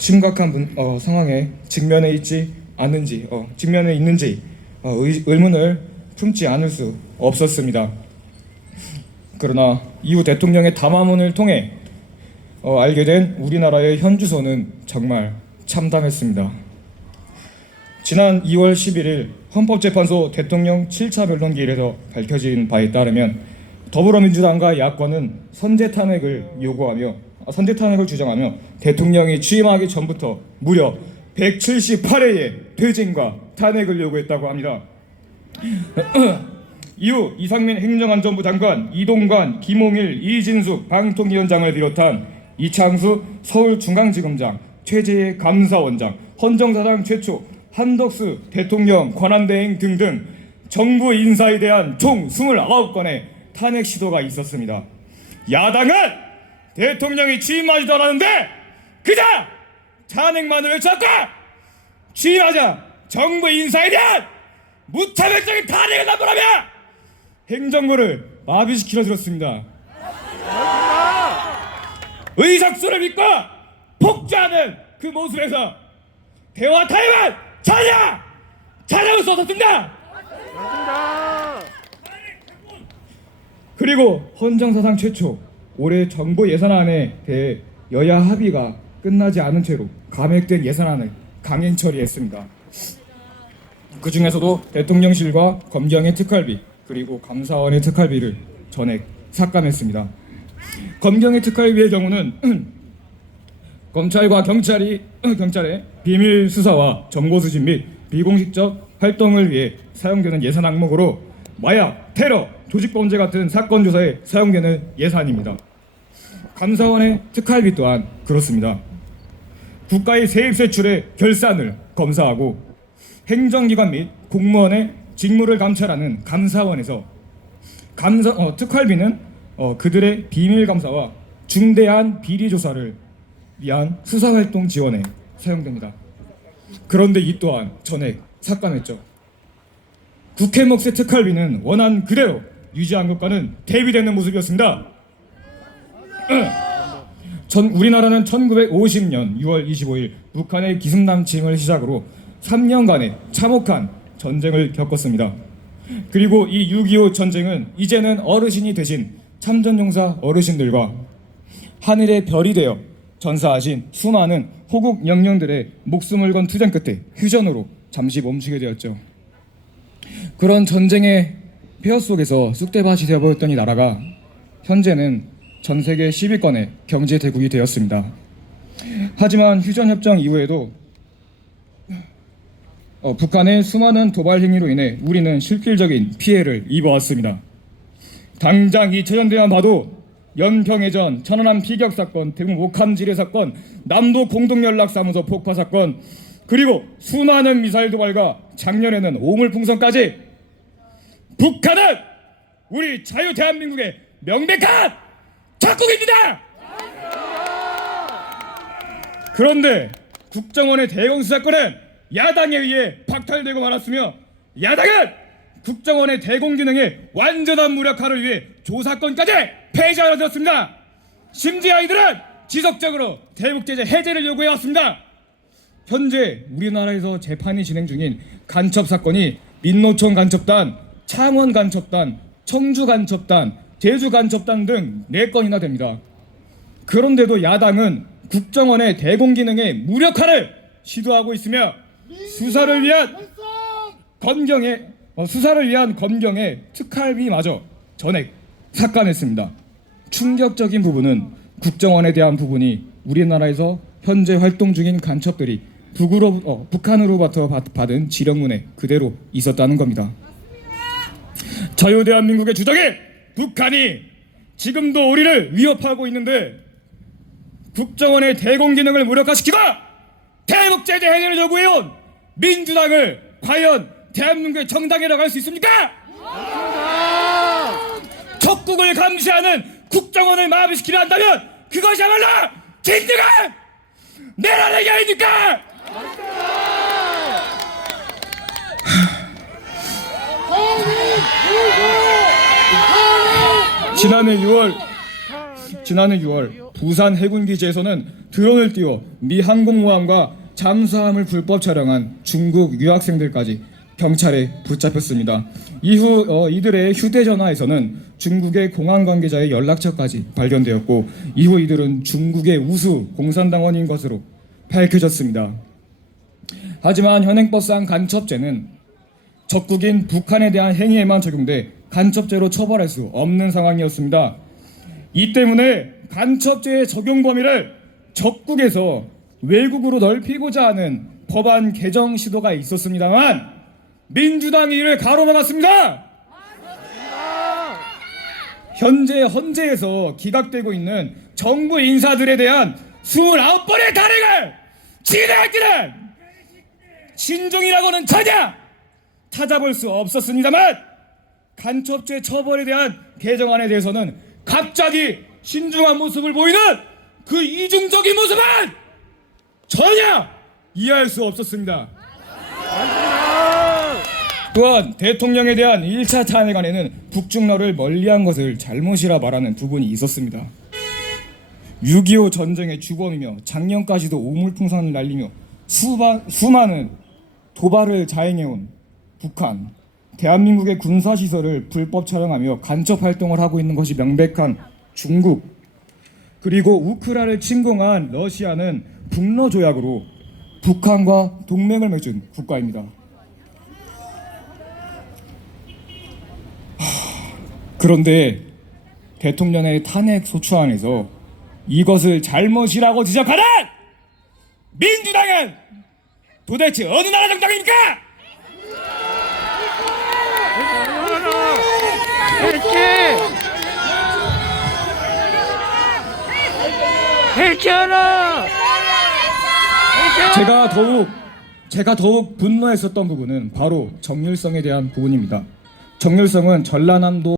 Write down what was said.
심각한 상황에 직면해 있지 않는지, 직면해 있는지 의문을 품지 않을 수 없었습니다. 그러나 이후 대통령의 담화문을 통해 알게 된 우리나라의 현 주소는 정말 참담했습니다. 지난 2월 11일 헌법재판소 대통령 7차 변론기일에서 밝혀진 바에 따르면 더불어민주당과 야권은 선제 탄핵을 주장하며 대통령이 취임하기 전부터 무려 178회의 퇴진과 탄핵을 요구했다고 합니다. 이후 이상민 행정안전부 장관, 이동관, 김홍일, 이진숙 방통위원장을 비롯한 이창수 서울중앙지검장, 최재해 감사원장, 헌정사상 최초 한덕수 대통령 권한대행 등등 정부 인사에 대한 총 29건의 탄핵 시도가 있었습니다. 야당은 대통령이 취임하지도 않았는데 그저 탄핵만을 외쳤다! 취임하자 정부 인사에 대한 무차별적인 탄핵을 남발하며 행정부를 마비시키려 들었습니다. 의석수를 믿고 폭주하는 그 모습에서 대화 타임은 찾아올 수 없었습니다. 그리고 헌정사상 최초 올해 정부 예산안에 대해 여야 합의가 끝나지 않은 채로 감액된 예산안을 강행 처리했습니다. 그 중에서도 대통령실과 검경의 특활비 그리고 감사원의 특활비를 전액 삭감했습니다. 검경의 특활비의 경우는 검찰과 경찰의 비밀 수사와 정보 수집 및 비공식적 활동을 위해 사용되는 예산 항목으로 마약, 테러, 조직범죄 같은 사건 조사에 사용되는 예산입니다. 감사원의 특활비 또한 그렇습니다. 국가의 세입세출의 결산을 검사하고 행정기관 및 공무원의 직무를 감찰하는 감사원에서 특활비는 그들의 비밀감사와 중대한 비리조사를 위한 수사활동 지원에 사용됩니다. 그런데 이 또한 전액 삭감했죠. 국회 몫의 특활비는 원안 그대로 유지한 것과는 대비되는 모습이었습니다. 우리나라는 1950년 6월 25일 북한의 기습남침을 시작으로 3년간의 참혹한 전쟁을 겪었습니다. 그리고 이 6.25 전쟁은 이제는 어르신이 되신 참전용사 어르신들과 하늘의 별이 되어 전사하신 수많은 호국 영령들의 목숨을 건 투쟁 끝에 휴전으로 잠시 멈추게 되었죠. 그런 전쟁의 폐허 속에서 쑥대밭이 되어버렸던 이 나라가 현재는 전 세계 10위권의 경제 대국이 되었습니다. 하지만 휴전협정 이후에도 북한의 수많은 도발 행위로 인해 우리는 실질적인 피해를 입어왔습니다. 당장 2000년대만 봐도 연평해전, 천안함 피격 사건, 대구 목함 지뢰 사건, 남도 공동연락사무소 폭파 사건, 그리고 수많은 미사일 도발과 작년에는 오물풍선까지 북한은 우리 자유 대한민국의 명백한 적국입니다. 그런데 국정원의 대공수 사건은 야당에 의해 박탈되고 말았으며 야당은 국정원의 대공 기능의 완전한 무력화를 위해 조사권까지 폐지하려 들었습니다. 심지어 이들은 지속적으로 대북 제재 해제를 요구해왔습니다. 현재 우리나라에서 재판이 진행 중인 간첩 사건이 민노총 간첩단, 창원 간첩단, 청주 간첩단, 제주 간첩단 등 4건이나 됩니다. 그런데도 야당은 국정원의 대공 기능의 무력화를 시도하고 있으며 수사를 위한 검경의 특활비마저 전액 삭감했습니다. 충격적인 부분은 국정원에 대한 부분이 우리나라에서 현재 활동 중인 간첩들이 북한으로부터 받은 지령문에 그대로 있었다는 겁니다. 자유 대한민국의 주적인 북한이 지금도 우리를 위협하고 있는데 국정원의 대공 기능을 무력화시키고 대북 제재 해제를 요구해온 민주당을 과연 대한민국의 정당이라고 할 수 있습니까? 적국을 감시하는 국정원을 마비시키려 한다면 그것이야말로 진정한 내란의 아닙니까? 지난해 6월 부산 해군기지에서는 드론을 띄워 미 항공모함과 잠수함을 불법 촬영한 중국 유학생들까지 경찰에 붙잡혔습니다. 이후 이들의 휴대전화에서는 중국의 공안 관계자의 연락처까지 발견되었고, 이후 이들은 중국의 우수 공산당원인 것으로 밝혀졌습니다. 하지만 현행법상 간첩죄는 적국인 북한에 대한 행위에만 적용돼 간첩죄로 처벌할 수 없는 상황이었습니다. 이 때문에 간첩죄의 적용 범위를 적국에서 외국으로 넓히고자 하는 법안 개정 시도가 있었습니다만 민주당이 이를 가로막았습니다. 현재 헌재에서 기각되고 있는 정부 인사들에 대한 29번의 탄핵을 진행할 때는 신중이라고는 전혀 찾아볼 수 없었습니다만, 간첩죄 처벌에 대한 개정안에 대해서는 갑자기 신중한 모습을 보이는 그 이중적인 모습은 전혀 이해할 수 없었습니다. 또한 대통령에 대한 1차 탄핵안에는 북중러를 멀리한 것을 잘못이라 말하는 부분이 있었습니다. 6.25 전쟁의 주범이며 작년까지도 오물풍선을 날리며 수많은 도발을 자행해온 북한, 대한민국의 군사시설을 불법 촬영하며 간첩 활동을 하고 있는 것이 명백한 중국, 그리고 우크라를 침공한 러시아는 북러 조약으로 북한과 동맹을 맺은 국가입니다. 그런데 대통령의 탄핵 소추안에서 이것을 잘못이라고 지적하는 민주당은 도대체 어느 나라 정당입니까? 제가 더욱 분노했었던 부분은 바로 정률성에 대한 부분입니다. 정률성은 전라남도